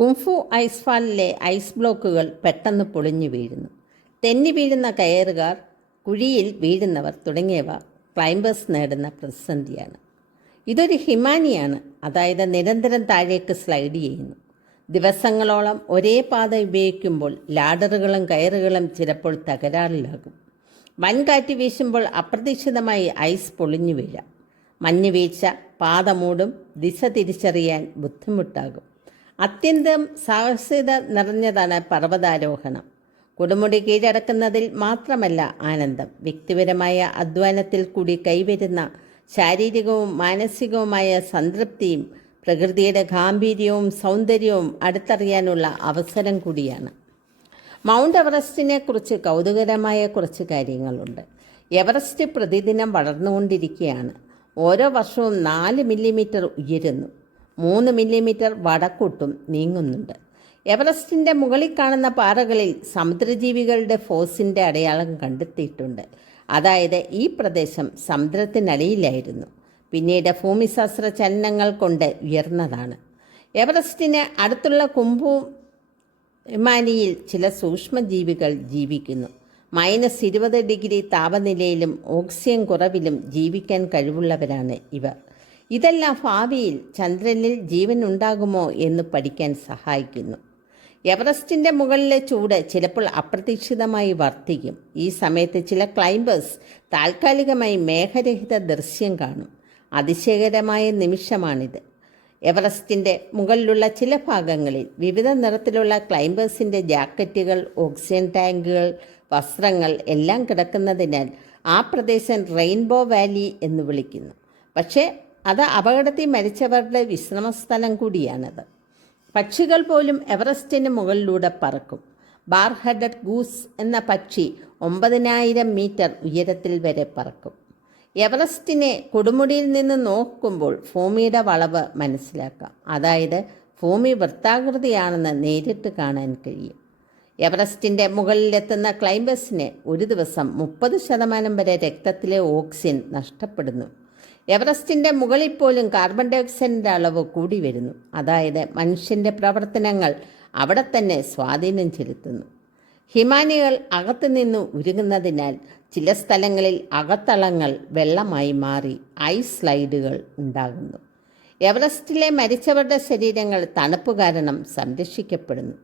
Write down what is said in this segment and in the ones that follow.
Kung fu ice ഫാളിലെ ice ബ്ലോക്കുകൾ പെട്ടെന്ന് പൊളിഞ്ഞു വീഴുന്നു. തെന്നി വീഴുന്ന കയറുകാർ കുഴിയിൽ വീഴുന്നവർ തുടങ്ങിയവ ക്ലൈംബേഴ്സ് നേടുന്ന പ്രതിസന്ധിയാണ്. ഇതൊരു ഹിമാനിയാണ് അതായത് നിരന്തരം താഴേക്ക് സ്ലൈഡ് ചെയ്യുന്നു. ദിവസങ്ങളോളം ഒരേ പാത ഉപയോഗിക്കുമ്പോൾ ലാഡറുകളും കയറുകളും ചിലപ്പോൾ തകരാറിലാകും. വൻകാറ്റ് വീശുമ്പോൾ അപ്രതീക്ഷിതമായി ഐസ് പൊളിഞ്ഞു വീഴാം. മഞ്ഞ് വീഴ്ച പാത മൂടും ദിശ തിരിച്ചറിയാൻ ബുദ്ധിമുട്ടാകും. അത്യന്തം സാഹസികത നിറഞ്ഞതാണ് പർവതാരോഹണം. കൊടുമുടി കീഴടക്കുന്നതിൽ മാത്രമല്ല ആനന്ദം. വ്യക്തിപരമായ അധ്വാനത്തിൽ കൂടി കൈവരുന്ന ശാരീരികവും മാനസികവുമായ സംതൃപ്തിയും പ്രകൃതിയുടെ ഗാംഭീര്യവും സൗന്ദര്യവും അടുത്തറിയാനുള്ള അവസരം കൂടിയാണ്. മൗണ്ട് എവറസ്റ്റിനെ കുറിച്ച് കൗതുകരമായ കുറച്ച് കാര്യങ്ങളുണ്ട്. എവറസ്റ്റ് പ്രതിദിനം വളർന്നുകൊണ്ടിരിക്കുകയാണ്. ഓരോ വർഷവും നാല് മില്ലിമീറ്റർ ഉയരുന്നു. മൂന്ന് മില്ലിമീറ്റർ വടക്കോട്ടും നീങ്ങുന്നുണ്ട്. എവറസ്റ്റിന്റെ മുകളിൽ കാണുന്ന പാറകളിൽ സമുദ്രജീവികളുടെ ഫോസിന്റെ അടയാളം കണ്ടെത്തിയിട്ടുണ്ട്. അതായത് ഈ പ്രദേശം സമുദ്രത്തിനടിയിലായിരുന്നു. പിന്നീട് ഭൂമിശാസ്ത്ര ചലനങ്ങൾ കൊണ്ട് ഉയർന്നതാണ്. എവറസ്റ്റിന് അടുത്തുള്ള കുംഭു ഹിമാനിയിൽ ചില സൂക്ഷ്മജീവികൾ ജീവിക്കുന്നു. മൈനസ് ഇരുപത് ഡിഗ്രി താപനിലയിലും ഓക്സിജൻ കുറവിലും ജീവിക്കാൻ കഴിവുള്ളവരാണ് ഇവർ. ഇതെല്ലാം ഭാവിയിൽ ചന്ദ്രനിൽ ജീവൻ ഉണ്ടാകുമോ എന്ന് പഠിക്കാൻ സഹായിക്കുന്നു. എവറസ്റ്റിന്റെ മുകളിലെ ചൂട് ചിലപ്പോൾ അപ്രതീക്ഷിതമായി വർദ്ധിക്കും. ഈ സമയത്ത് ചില ക്ലൈംബേഴ്സ് താൽക്കാലികമായി മേഘരഹിത ദൃശ്യം കാണും. അതിശയകരമായ നിമിഷമാണിത്. എവറസ്റ്റിന്റെ മുകളിലുള്ള ചില ഭാഗങ്ങളിൽ വിവിധ നിറത്തിലുള്ള ക്ലൈംബേഴ്സിന്റെ ജാക്കറ്റുകൾ ഓക്സിജൻ ടാങ്കുകൾ വസ്ത്രങ്ങൾ എല്ലാം കിടക്കുന്നതിനാൽ ആ പ്രദേശം റെയിൻബോ വാലി എന്ന് വിളിക്കുന്നു. പക്ഷേ അത് അപകടത്തിൽ മരിച്ചവരുടെ വിശ്രമസ്ഥലം കൂടിയാണത്. പക്ഷികൾ പോലും എവറസ്റ്റിന് മുകളിലൂടെ പറക്കും. ബാർ ഹെഡഡ് ഗൂസ് എന്ന പക്ഷി ഒമ്പതിനായിരം മീറ്റർ ഉയരത്തിൽ വരെ പറക്കും. എവറസ്റ്റിനെ കൊടുമുടിയിൽ നിന്ന് നോക്കുമ്പോൾ ഭൂമിയുടെ വളവ് മനസ്സിലാക്കാം. അതായത് ഭൂമി വൃത്താകൃതിയാണെന്ന് നേരിട്ട് കാണാൻ കഴിയും. എവറസ്റ്റിന്റെ മുകളിലെത്തുന്ന ക്ലൈംബേഴ്സിന് ഒരു ദിവസം മുപ്പത് ശതമാനം വരെ രക്തത്തിലെ ഓക്സിജൻ നഷ്ടപ്പെടുന്നു. എവറസ്റ്റിന്റെ മുകളിൽ പോലും കാർബൺ ഡൈ ഓക്സൈഡിന്റെ അളവ് കൂടി വരുന്നു. അതായത് മനുഷ്യന്റെ പ്രവർത്തനങ്ങൾ അവിടെ തന്നെ സ്വാധീനം ചെലുത്തുന്നു. ഹിമാനികൾ അകത്തുനിന്ന് ഉരുകുന്നതിനാൽ ചില സ്ഥലങ്ങളിൽ അകത്തളങ്ങൾ വെള്ളമായി മാറി ഐസ് സ്ലൈഡുകൾ ഉണ്ടാകുന്നു. എവറസ്റ്റിലെ മരിച്ചവരുടെ ശരീരങ്ങൾ തണുപ്പ് കാരണം സംരക്ഷിക്കപ്പെടുന്നു.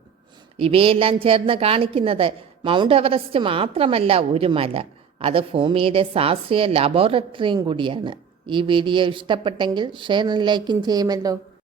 ഇവയെല്ലാം ചേർന്ന് കാണിക്കുന്നത് മൗണ്ട് എവറസ്റ്റ് മാത്രമല്ല ഒരു മല. അത് ഭൂമിയുടെ ശാസ്ത്രീയ ലബോറട്ടറിയും കൂടിയാണ്. ഈ വീഡിയോ ഇഷ്ടപ്പെട്ടെങ്കിൽ ഷെയറും ലൈക്കും ചെയ്യുമല്ലോ.